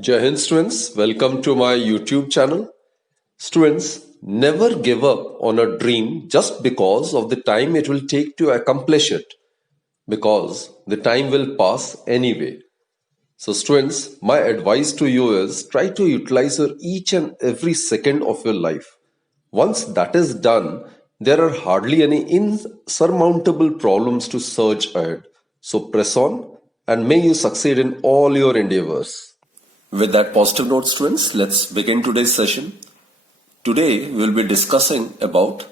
Jai Hind students, welcome to my YouTube channel. Students, never give up on a dream just because of the time it will take to accomplish it, because the time will pass anyway. So students, my advice to you is try to utilize your each and every second of your life. Once that is done, there are hardly any insurmountable problems to surge ahead. So press on and may you succeed in all your endeavors. With that positive note, students, let's begin today's session. Today, we will be discussing about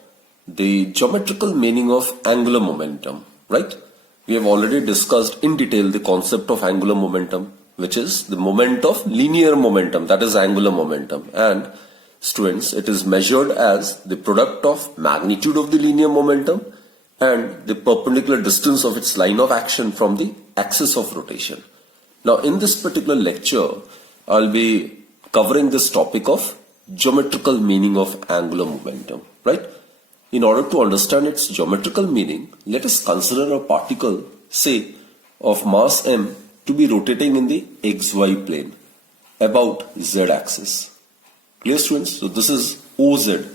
the geometrical meaning of angular momentum, right? We have already discussed in detail the concept of angular momentum, which is the moment of linear momentum, that is angular momentum. And students, it is measured as the product of magnitude of the linear momentum and the perpendicular distance of its line of action from the axis of rotation. Now, in this particular lecture, I'll be covering this topic of geometrical meaning of angular momentum, right? In order to understand its geometrical meaning, let us consider a particle, say, of mass m to be rotating in the xy plane about z-axis. Clear, students? So this is OZ,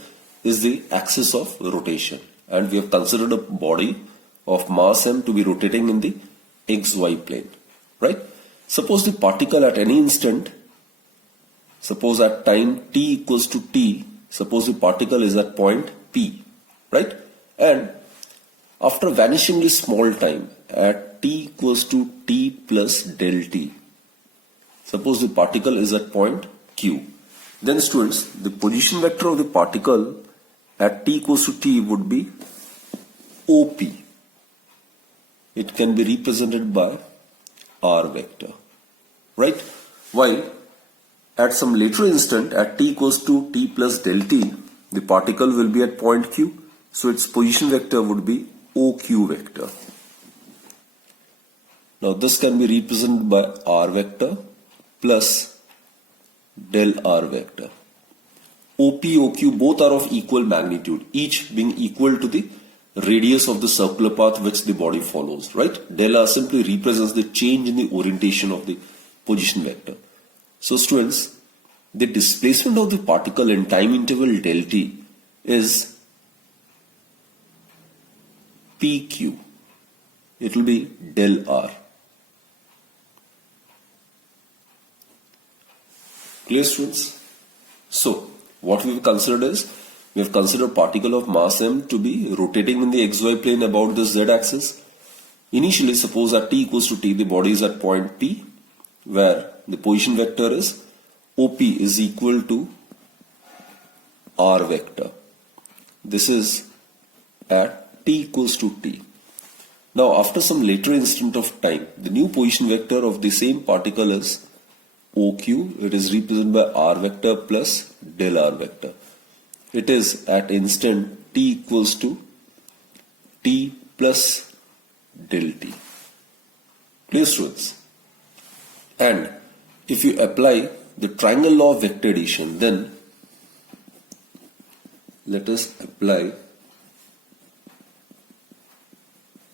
is the axis of rotation, and we have considered a body of mass m to be rotating in the xy plane, right? Suppose the particle at any instant, suppose at time t equals to t, suppose the particle is at point P, right? And after vanishingly small time at t equals to t plus del t, suppose the particle is at point Q. Then students, the position vector of the particle at t equals to t would be OP. It can be represented by R vector, right? While at some later instant at t equals to t plus del t, the particle will be at point Q, so its position vector would be OQ vector. Now this can be represented by R vector plus del R vector. OP, OQ both are of equal magnitude, each being equal to the radius of the circular path which the body follows, right? Del R simply represents the change in the orientation of the position vector. So students, the displacement of the particle in time interval del t is PQ. It will be del R. Clear, students? So, what we have considered is, we have considered particle of mass m to be rotating in the xy plane about the z-axis. Initially, suppose at t equals to t, the body is at point P, where the position vector is OP is equal to R vector. This is at t equals to t. Now, after some later instant of time, the new position vector of the same particle is OQ. It is represented by R vector plus del R vector. It is at instant t equals to t plus del t. Clear, students? And if you apply the triangle law of vector addition, then let us apply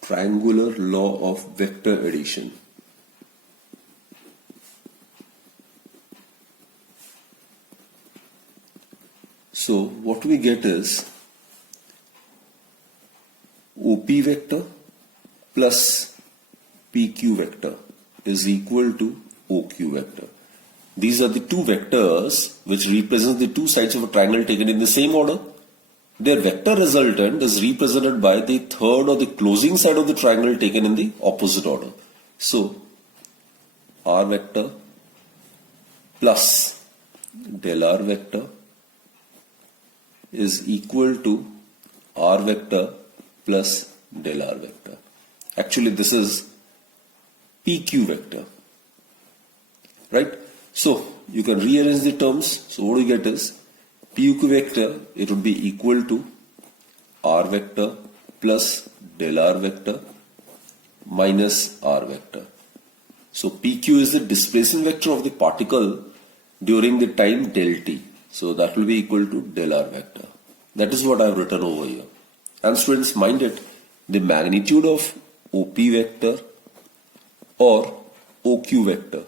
triangular law of vector addition. So what we get is OP vector plus PQ vector is equal to OQ vector. These are the two vectors which represent the two sides of a triangle taken in the same order. Their vector resultant is represented by the third or the closing side of the triangle taken in the opposite order. So, R vector plus del R vector is equal to R vector plus del R vector. Actually, this is PQ vector, right? So, you can rearrange the terms. So, what you get is PQ vector, it would be equal to R vector plus del R vector minus R vector. So, PQ is the displacement vector of the particle during the time del t. So, that will be equal to del R vector. That is what I have written over here. And students, mind it, the magnitude of OP vector or OQ vector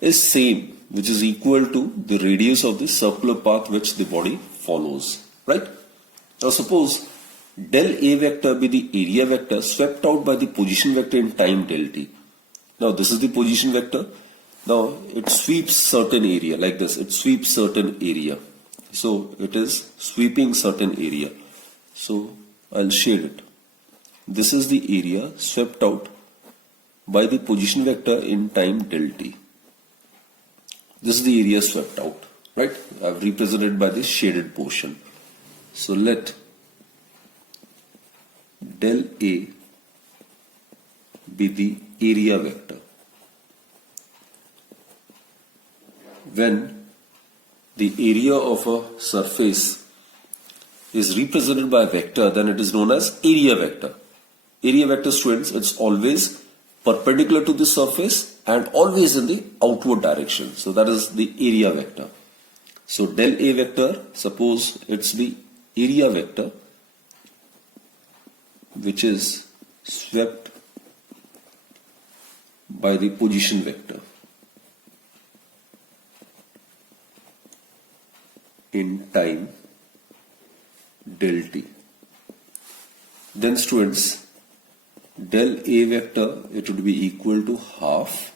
is same which is equal to the radius of the circular path which the body follows, right? Now suppose del A vector be the area vector swept out by the position vector in time del t. Now this is the position vector. Now it sweeps certain area like this. It sweeps certain area. So it is sweeping certain area. So I'll shade it. This is the area swept out by the position vector in time del t. This is the area swept out, right? I've represented by this shaded portion. So let del A be the area vector. When the area of a surface is represented by a vector, then it is known as area vector. Area vector, students, it's always perpendicular to the surface and always in the outward direction. So that is the area vector. So del A vector, suppose it's the area vector which is swept by the position vector in time del t. Then students, del A vector, it would be equal to half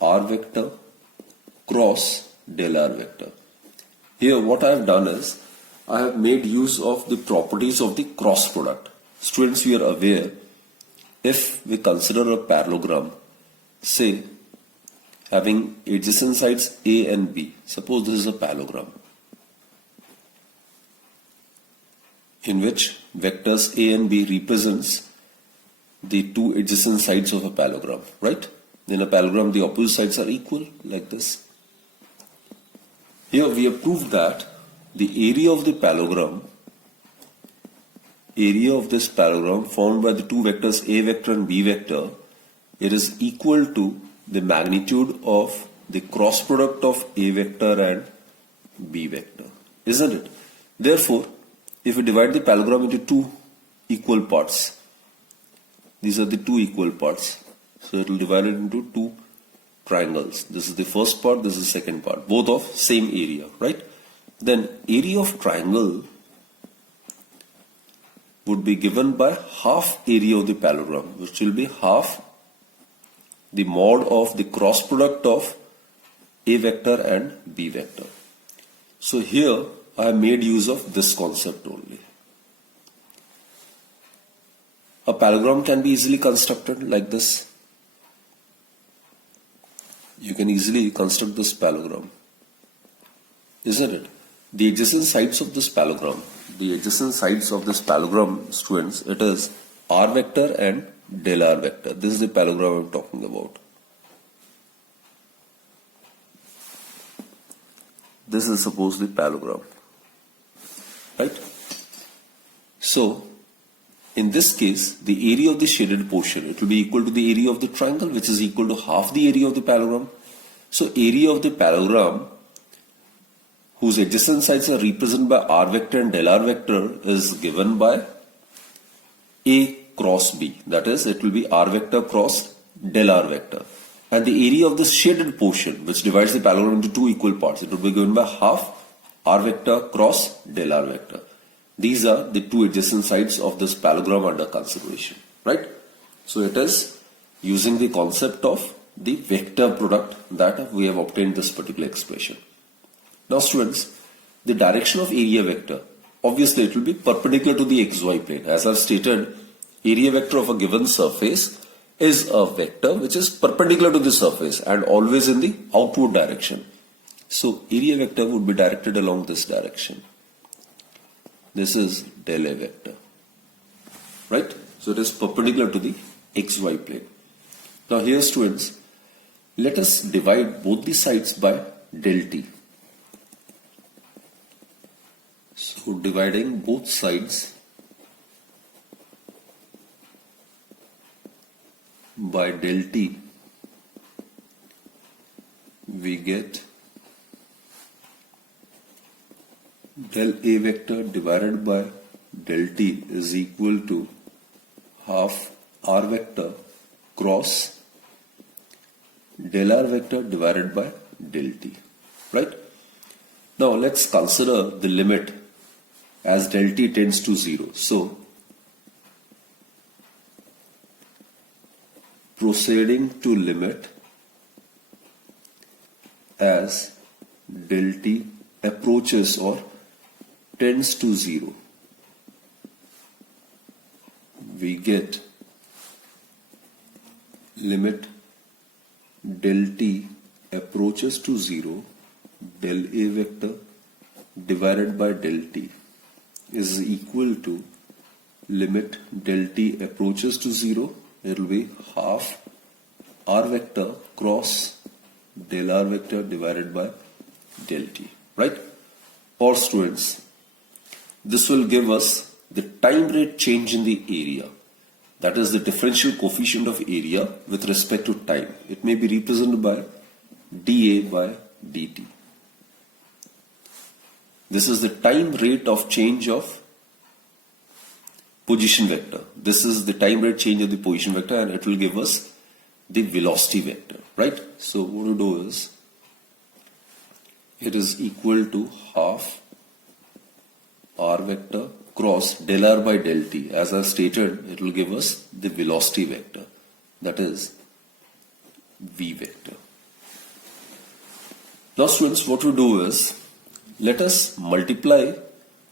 r vector cross del r vector. Here what I have done is I have made use of the properties of the cross product. Students, we are aware, if we consider a parallelogram, say having adjacent sides A and B, suppose this is a parallelogram in which vectors A and B represents the two adjacent sides of a parallelogram, right? In a parallelogram, the opposite sides are equal, like this. Here we have proved that the area of the parallelogram, area of this parallelogram formed by the two vectors A vector and B vector, it is equal to the magnitude of the cross product of A vector and B vector, isn't it? Therefore, if we divide the parallelogram into two equal parts, these are the two equal parts, so it will divide it into two triangles. This is the first part, this is the second part, both of same area, right? Then area of triangle would be given by half area of the parallelogram, which will be half the mod of the cross product of A vector and B vector. So here I have made use of this concept only. A parallelogram can be easily constructed like this. You can easily construct this parallelogram, isn't it? The adjacent sides of this parallelogram, students, it is r vector and del r vector. This is the parallelogram I'm talking about. This is suppose the parallelogram, right? So in this case, the area of the shaded portion, it will be equal to the area of the triangle, which is equal to half the area of the parallelogram. So area of the parallelogram whose adjacent sides are represented by r vector and del r vector is given by A cross B. That is, it will be r vector cross del r vector. And the area of this shaded portion, which divides the parallelogram into two equal parts, it will be given by half r vector cross del r vector. These are the two adjacent sides of this parallelogram under consideration, right? So it is using the concept of the vector product that we have obtained this particular expression. Now students, the direction of area vector, obviously it will be perpendicular to the xy plane. As I've stated, area vector of a given surface is a vector which is perpendicular to the surface and always in the outward direction. So area vector would be directed along this direction. This is del A vector, right? So it is perpendicular to the xy plane. Now here students, let us divide both the sides by del t. So dividing both sides by del t, we get del A vector divided by del t is equal to half r vector cross del r vector divided by del t, right? Now let's consider the limit as del t tends to 0. So proceeding to limit as del t approaches or tends to 0, we get limit del t approaches to 0 del a vector divided by del t is equal to limit del t approaches to 0, it will be half r vector cross del r vector divided by del t, right? Or students, this will give us the time rate change in the area, that is the differential coefficient of area with respect to time. It may be represented by dA by dt. This is the time rate of change of position vector. This is the time rate change of the position vector, and it will give us the velocity vector, right? So what we do is, it is equal to half r vector cross del r by del t. As I stated, it will give us the velocity vector, that is v vector. Now students, what we do is, let us multiply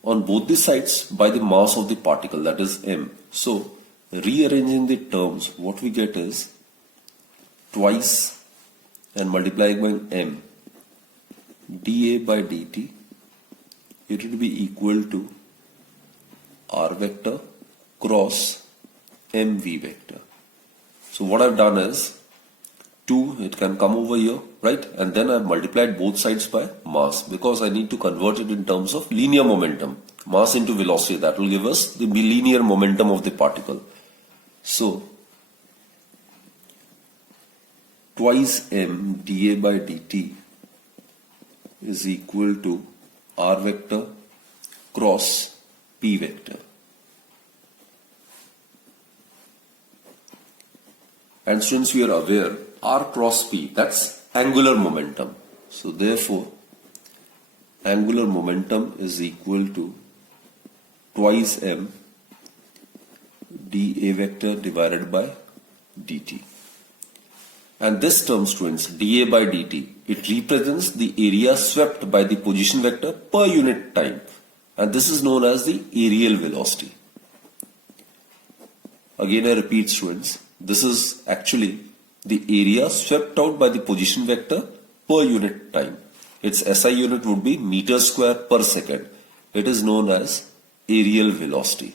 on both the sides by the mass of the particle, that is m. So rearranging the terms, what we get is twice and multiplying by m dA by dt, it will be equal to r vector cross mv vector. So what I've done is 2, it can come over here, right? And then I've multiplied both sides by mass, because I need to convert it in terms of linear momentum. Mass into velocity, that will give us the linear momentum of the particle. So twice m dA by dt is equal to r vector cross p vector. And since we are aware, r cross p, that's angular momentum. So therefore, angular momentum is equal to twice m dA vector divided by dt. And this term, students, dA by dt, it represents the area swept by the position vector per unit time. And this is known as the areal velocity. Again I repeat, students, this is actually the area swept out by the position vector per unit time. Its SI unit would be meter square per second. It is known as areal velocity.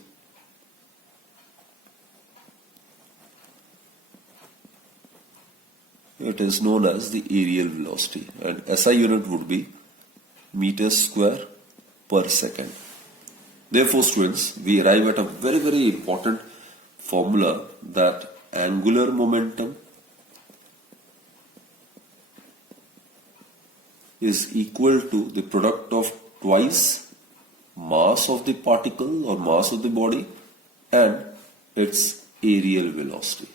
It is known as the areal velocity, and SI unit would be meters square per second. Therefore, students, we arrive at a very, very important formula, that angular momentum is equal to the product of twice mass of the particle or mass of the body and its areal velocity.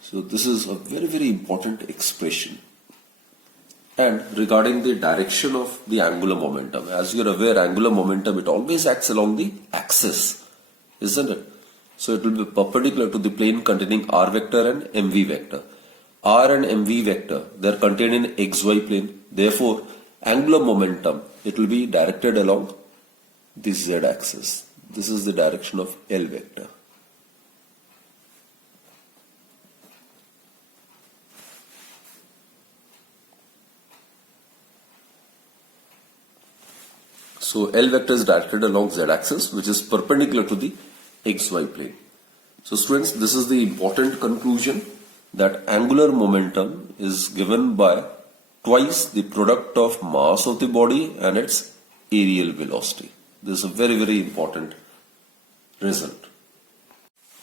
So this is a very, very important expression. And regarding the direction of the angular momentum, as you are aware, angular momentum, it always acts along the axis, isn't it? So it will be perpendicular to the plane containing r vector and mv vector. R and mv vector, they are contained in xy plane. Therefore, angular momentum, it will be directed along the z axis. This is the direction of L vector. So L vector is directed along z axis, which is perpendicular to the xy plane. So students, this is the important conclusion, that angular momentum is given by twice the product of mass of the body and its areal velocity. This is a very, very important result.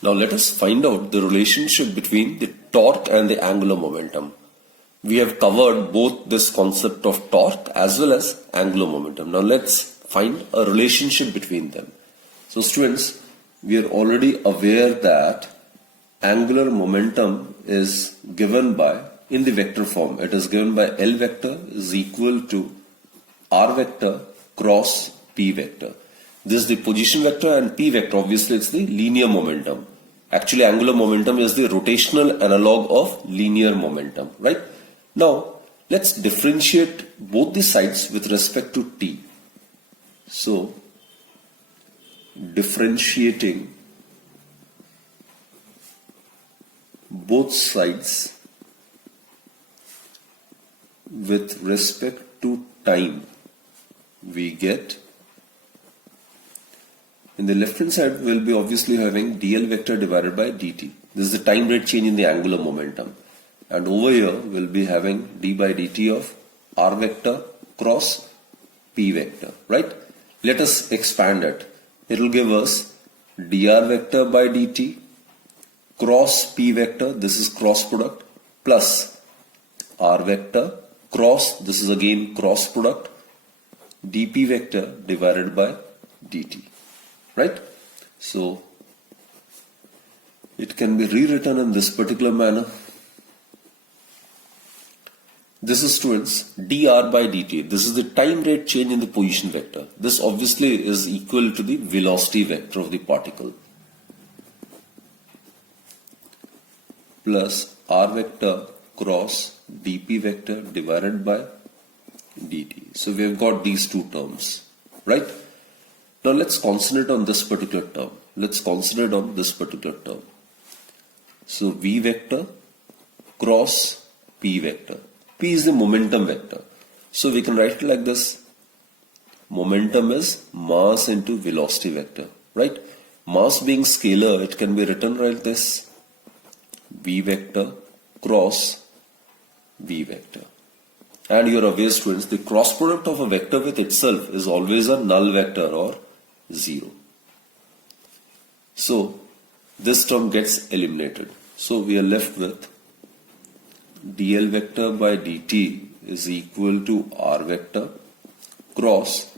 Now let us find out the relationship between the torque and the angular momentum. We have covered both this concept of torque as well as angular momentum. Now let's find a relationship between them. So students, we are already aware that angular momentum is given by, in the vector form, it is given by L vector is equal to R vector cross P vector. This is the position vector, and P vector, obviously it's the linear momentum. Actually, angular momentum is the rotational analog of linear momentum, right? Now, let's differentiate both the sides with respect to T. So, differentiating both sides with respect to time, we get, in the left hand side we'll be obviously having dl vector divided by dt. This is the time rate change in the angular momentum, and over here we'll be having d by dt of r vector cross p vector, right? Let us expand it. It will give us dr vector by dt cross p vector, this is cross product, plus r vector cross, this is again cross product, dp vector divided by dt, right? So it can be rewritten in this particular manner. This is, students, dr by dt. This is the time rate change in the position vector. This obviously is equal to the velocity vector of the particle, plus r vector cross dp vector divided by dt. So we have got these two terms, right? Now let's concentrate on this particular term. Let's concentrate on this particular term. So v vector cross p vector. P is the momentum vector. So we can write it like this. Momentum is mass into velocity vector, right? Mass being scalar, it can be written like this. V vector cross v vector. And you're aware, students, the cross product of a vector with itself is always a null vector or 0. So this term gets eliminated. So we are left with dl vector by dt is equal to r vector cross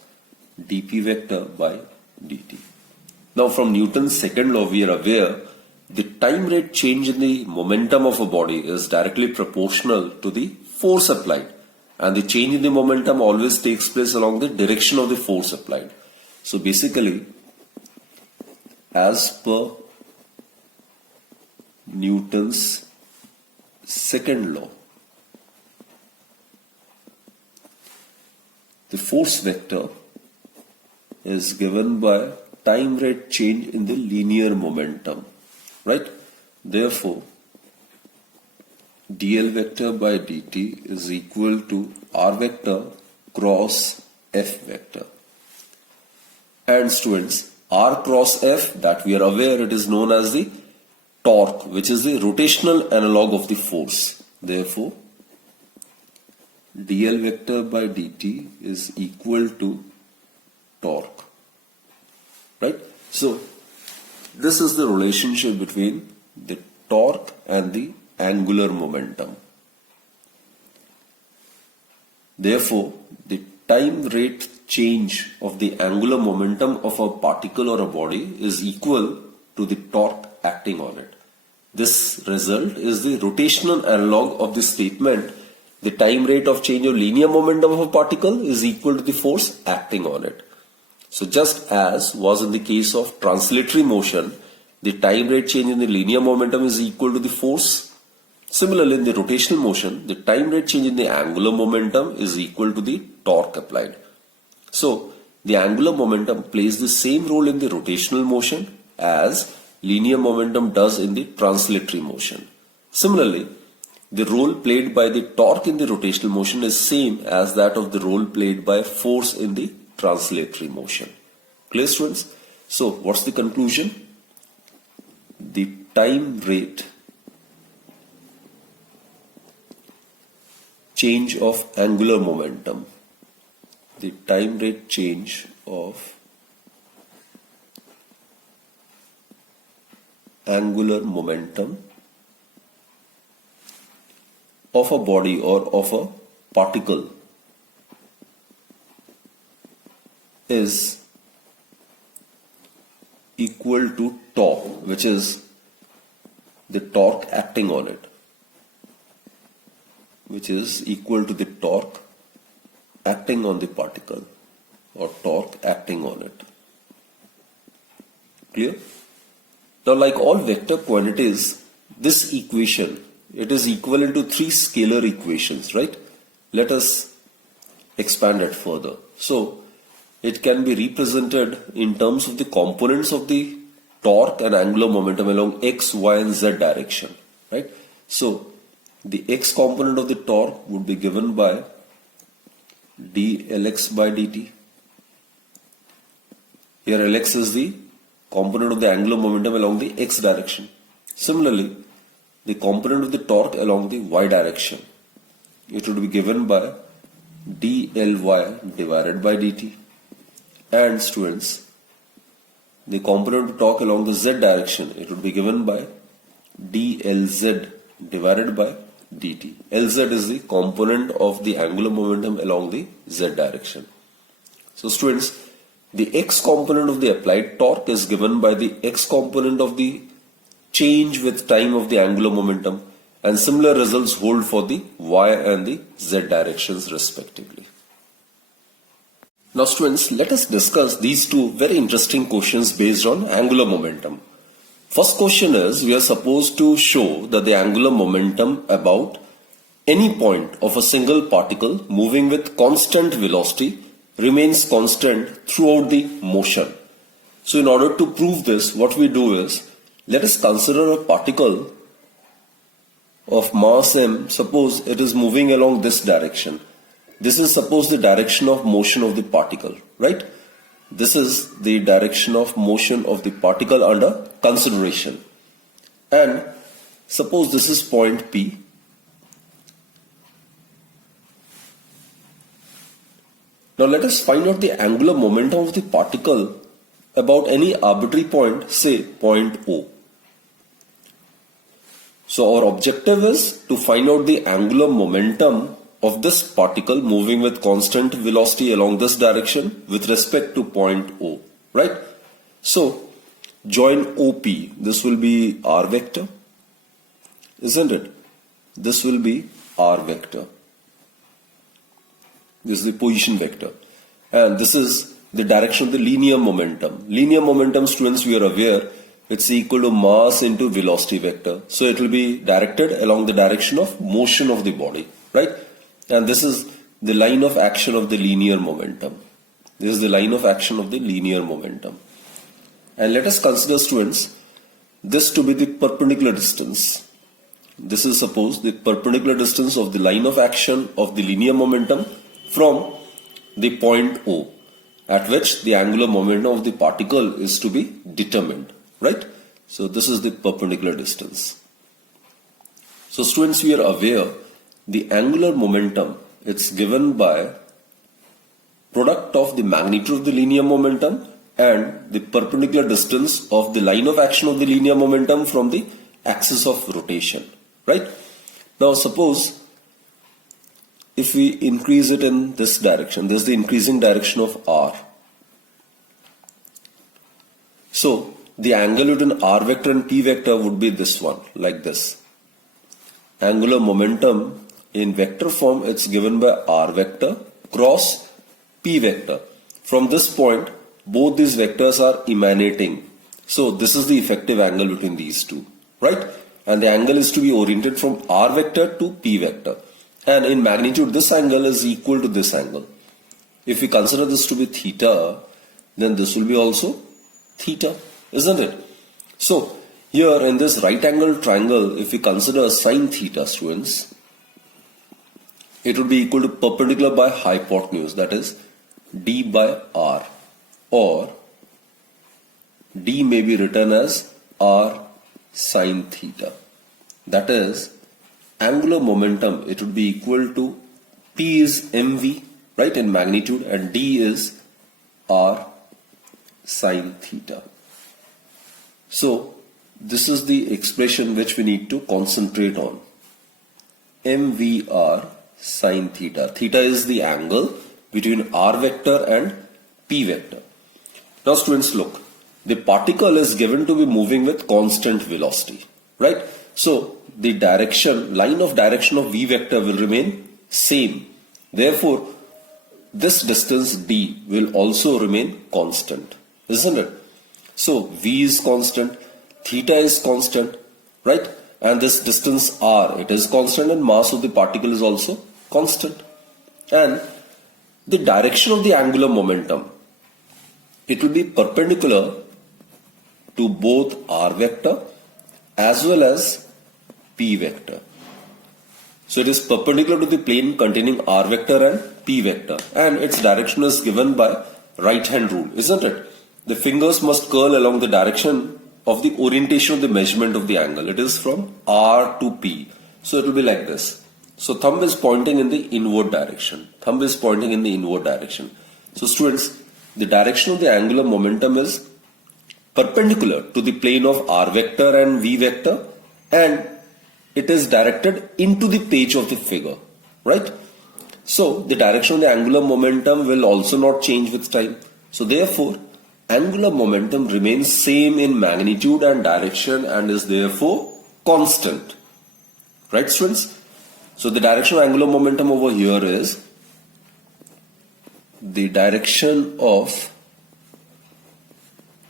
dp vector by dt. Now from Newton's second law, we are aware the time rate change in the momentum of a body is directly proportional to the force applied, and the change in the momentum always takes place along the direction of the force applied. So basically, as per Newton's second law, the force vector is given by time rate change in the linear momentum, right? Therefore, dl vector by dt is equal to r vector cross f vector. And students, r cross f, that we are aware, it is known as the torque, which is the rotational analog of the force. Therefore, dl vector by dt is equal to torque, right? So this is the relationship between the torque and the angular momentum. Therefore, the time rate change of the angular momentum of a particle or a body is equal to the torque acting on it. This result is the rotational analog of the statement: the time rate of change of linear momentum of a particle is equal to the force acting on it. So just as was in the case of translatory motion, the time rate change in the linear momentum is equal to the force. Similarly, in the rotational motion, the time rate change in the angular momentum is equal to the torque applied. So the angular momentum plays the same role in the rotational motion as linear momentum does in the translatory motion. Similarly, the role played by the torque in the rotational motion is same as that of the role played by force in the translatory motion. Clear, students? So what's the conclusion? The time rate change of angular momentum, the time rate change of angular momentum of a body or of a particle is equal to torque, which is the torque acting on it, which is equal to the torque acting on the particle, or torque acting on it. Clear? Now, like all vector quantities, this equation, it is equivalent to three scalar equations, right? Let us expand it further. So, it can be represented in terms of the components of the torque and angular momentum along x, y and z direction, right? So, the x component of the torque would be given by dLx by dt. Here Lx is the component of the angular momentum along the x direction. Similarly, the component of the torque along the y direction, it would be given by dLy divided by dt. And students, the component of torque along the z direction, it would be given by dLz divided by dt. Lz is the component of the angular momentum along the z direction. So students, the x component of the applied torque is given by the x component of the change with time of the angular momentum, and similar results hold for the y and the z directions respectively. Now students, let us discuss these two very interesting questions based on angular momentum. First question is, we are supposed to show that the angular momentum about any point of a single particle moving with constant velocity remains constant throughout the motion. So in order to prove this, what we do is, let us consider a particle of mass m. Suppose it is moving along this direction. This is suppose the direction of motion of the particle, right? This is the direction of motion of the particle under consideration. And suppose this is point P. Now let us find out the angular momentum of the particle about any arbitrary point, say point O. So our objective is to find out the angular momentum of this particle moving with constant velocity along this direction with respect to point O, right? So join OP, this will be r vector, isn't it? This will be r vector. This is the position vector, and this is the direction of the linear momentum. Linear momentum, students, we are aware, it's equal to mass into velocity vector. So it will be directed along the direction of motion of the body, right? And this is the line of action of the linear momentum. This is the line of action of the linear momentum. And let us consider, students, this to be the perpendicular distance. This is suppose the perpendicular distance of the line of action of the linear momentum from the point O, at which the angular momentum of the particle is to be determined, right? So this is the perpendicular distance. So students, we are aware the angular momentum, it's given by product of the magnitude of the linear momentum and the perpendicular distance of the line of action of the linear momentum from the axis of rotation, right? Now suppose if we increase it in this direction, this is the increasing direction of r. So the angle between r vector and p vector would be this one, like this. Angular momentum in vector form, it's given by r vector cross p vector. From this point, both these vectors are emanating. So this is the effective angle between these two, right? And the angle is to be oriented from r vector to p vector. And in magnitude, this angle is equal to this angle. If we consider this to be theta, then this will be also theta, isn't it? So here in this right angle triangle, if we consider sine theta, students, it would be equal to perpendicular by hypotenuse, that is d by r, or d may be written as r sine theta. That is angular momentum, it would be equal to P is mv, right, in magnitude, and d is r sine theta. So this is the expression which we need to concentrate on. mvr sine theta. Theta is the angle between r vector and p vector. Now students, look, the particle is given to be moving with constant velocity, right? So the line of direction of V vector will remain same. Therefore, this distance d will also remain constant, isn't it? So V is constant, theta is constant, right? And this distance r, it is constant, and mass of the particle is also constant. And the direction of the angular momentum, it will be perpendicular to both r vector as well as p vector. So it is perpendicular to the plane containing r vector and p vector, and its direction is given by right hand rule, isn't it? The fingers must curl along the direction of the orientation of the measurement of the angle. It is from r to p. So it will be like this. So thumb is pointing in the inward direction. Thumb is pointing in the inward direction. So students, the direction of the angular momentum is perpendicular to the plane of r vector and v vector, and it is directed into the page of the figure, right? So the direction of the angular momentum will also not change with time. So therefore, angular momentum remains same in magnitude and direction and is therefore constant, right students? So the direction of angular momentum over here is the direction of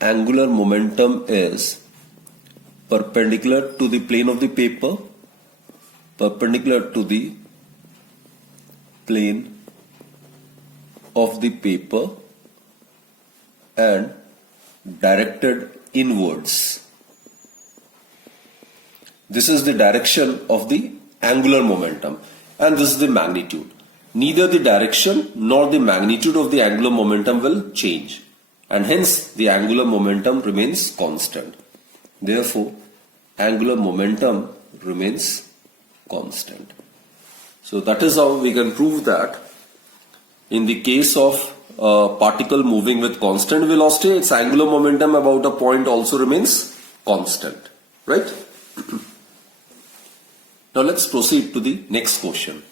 angular momentum is perpendicular to the plane of the paper, perpendicular to the plane of the paper and directed inwards. This is the direction of the angular momentum, and this is the magnitude. Neither the direction nor the magnitude of the angular momentum will change, and hence the angular momentum remains constant. Therefore, angular momentum remains constant. So that is how we can prove that in the case of a particle moving with constant velocity, its angular momentum about a point also remains constant, right? Now let's proceed to the next question.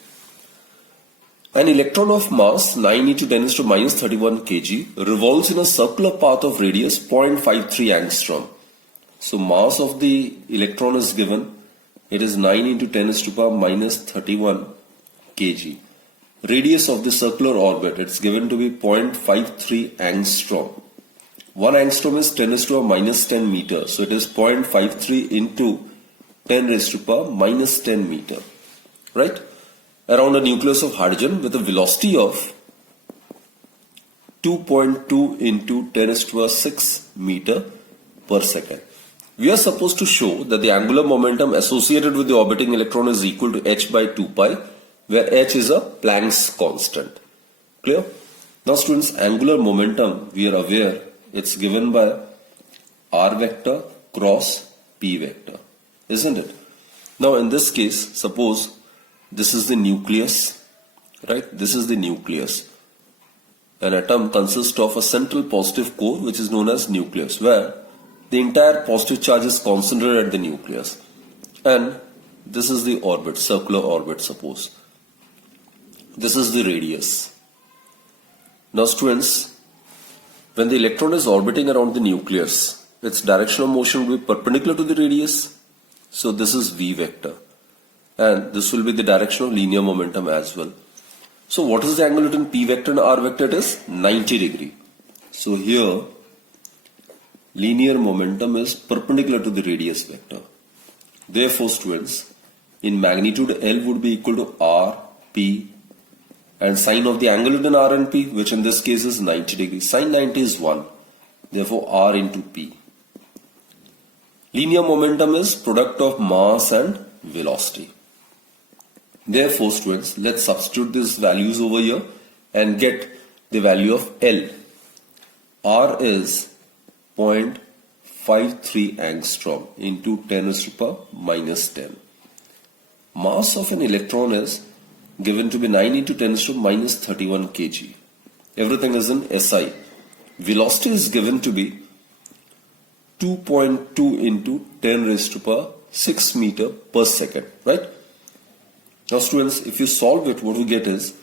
An electron of mass 9 × 10⁻³ kg revolves in a circular path of radius 0.53 angstrom. So mass of the electron is given. It is 9 × 10⁻³ kg. Radius of the circular orbit, it's given to be 0.53 angstrom. 1 angstrom is 10⁻⁻10 meter. So it is 0.53 into 10⁻⁻10 meter, right? Around a nucleus of hydrogen with a velocity of 2.2 into 10⁻⁶ meter per second. We are supposed to show that the angular momentum associated with the orbiting electron is equal to h by 2 pi, where h is a Planck's constant. Clear? Now students, angular momentum, we are aware, it's given by r vector cross p vector, isn't it? Now in this case, suppose this is the nucleus, right? This is the nucleus. An atom consists of a central positive core which is known as nucleus, where the entire positive charge is concentrated at the nucleus. And this is the orbit, circular orbit suppose. This is the radius. Now students, when the electron is orbiting around the nucleus, its direction of motion will be perpendicular to the radius. So this is v vector. And this will be the direction of linear momentum as well. So what is the angle between p vector and r vector? It is 90 degree. So here, linear momentum is perpendicular to the radius vector. Therefore students, in magnitude L would be equal to r, p, and sine of the angle between r and p, which in this case is 90 degrees. Sine 90 is 1. Therefore r into p. Linear momentum is product of mass and velocity. Therefore students, let's substitute these values over here and get the value of L. R is 0.53 angstrom into 10⁻⁻10. Mass of an electron is given to be 9 × 10⁻31 kg. Everything is in SI. Velocity is given to be 2.2 into 10⁻⁶ meter per second, right? Now students, if you solve it, what we get is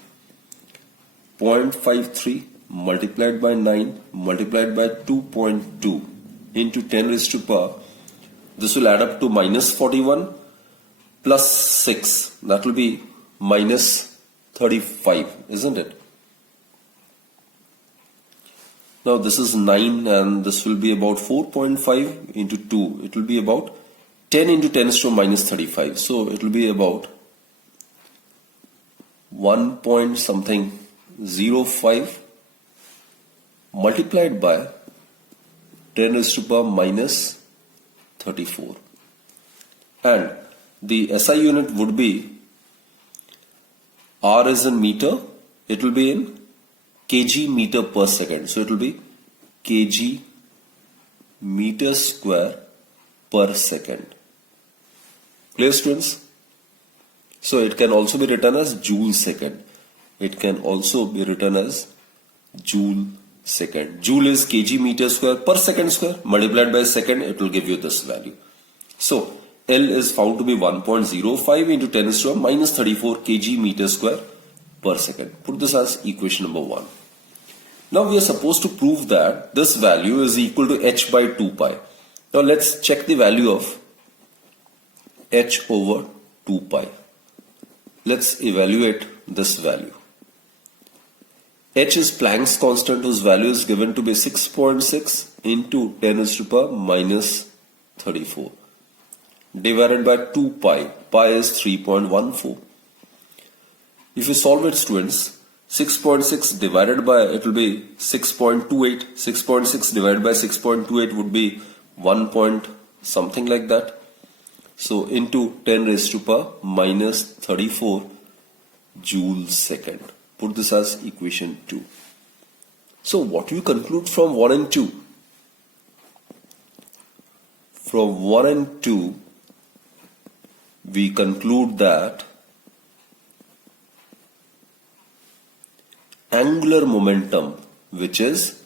0.53 multiplied by 9 multiplied by 2.2 into 10⁻⁶ This will add up to minus 41 plus 6. That will be minus 35, isn't it? Now this is 9 and this will be about 4.5 into 2. It will be about 10 into 10 to minus 35. So it will be about 1 point something 05 multiplied by 10 raised to the power minus 34. And the SI unit would be, R is in meter, it will be in kg meter per second. So it will be kg meter square per second. Clear, students? So it can also be written as joule second. It can also be written as joule second. Joule is kg meter square per second square multiplied by second. It will give you this value. So L is found to be 1.05 into 10 to the minus 34 kg meter square per second. Put this as equation number 1. Now we are supposed to prove that this value is equal to h by 2 pi. Now let's check the value of h over 2 pi. Let's evaluate this value. H is Planck's constant whose value is given to be 6.6 into 10 to the power minus 34 divided by 2 pi. Pi is 3.14. If you solve it, students, 6.6 divided by, it will be 6.28. 6.6 divided by 6.28 would be 1 point something like that. So into 10 raised to power minus 34 joule second. Put this as equation 2. So what do you conclude from 1 and 2? From 1 and 2, we conclude that angular momentum, which is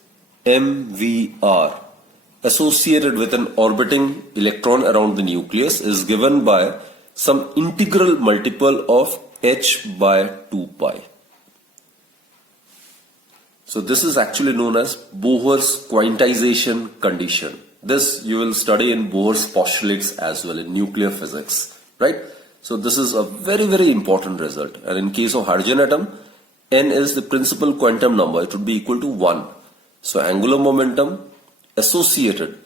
MVR, associated with an orbiting electron around the nucleus, is given by some integral multiple of h by 2 pi. So this is actually known as Bohr's quantization condition. This you will study in Bohr's postulates as well in nuclear physics, right? So this is a very, very important result. And in case of hydrogen atom, n is the principal quantum number. It would be equal to 1. So angular momentum associated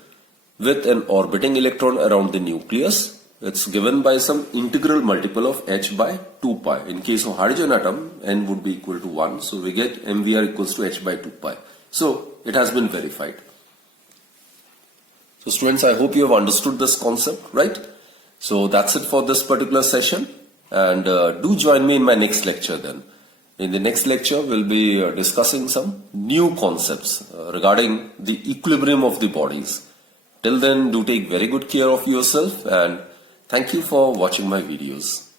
with an orbiting electron around the nucleus, it's given by some integral multiple of h by 2 pi. In case of hydrogen atom, n would be equal to 1. So we get MVR equals to h by 2 pi. So it has been verified. So students, I hope you have understood this concept, right? So that's it for this particular session. And do join me in my next lecture then. In the next lecture, we'll be discussing some new concepts regarding the equilibrium of the bodies. Till then, do take very good care of yourself and thank you for watching my videos.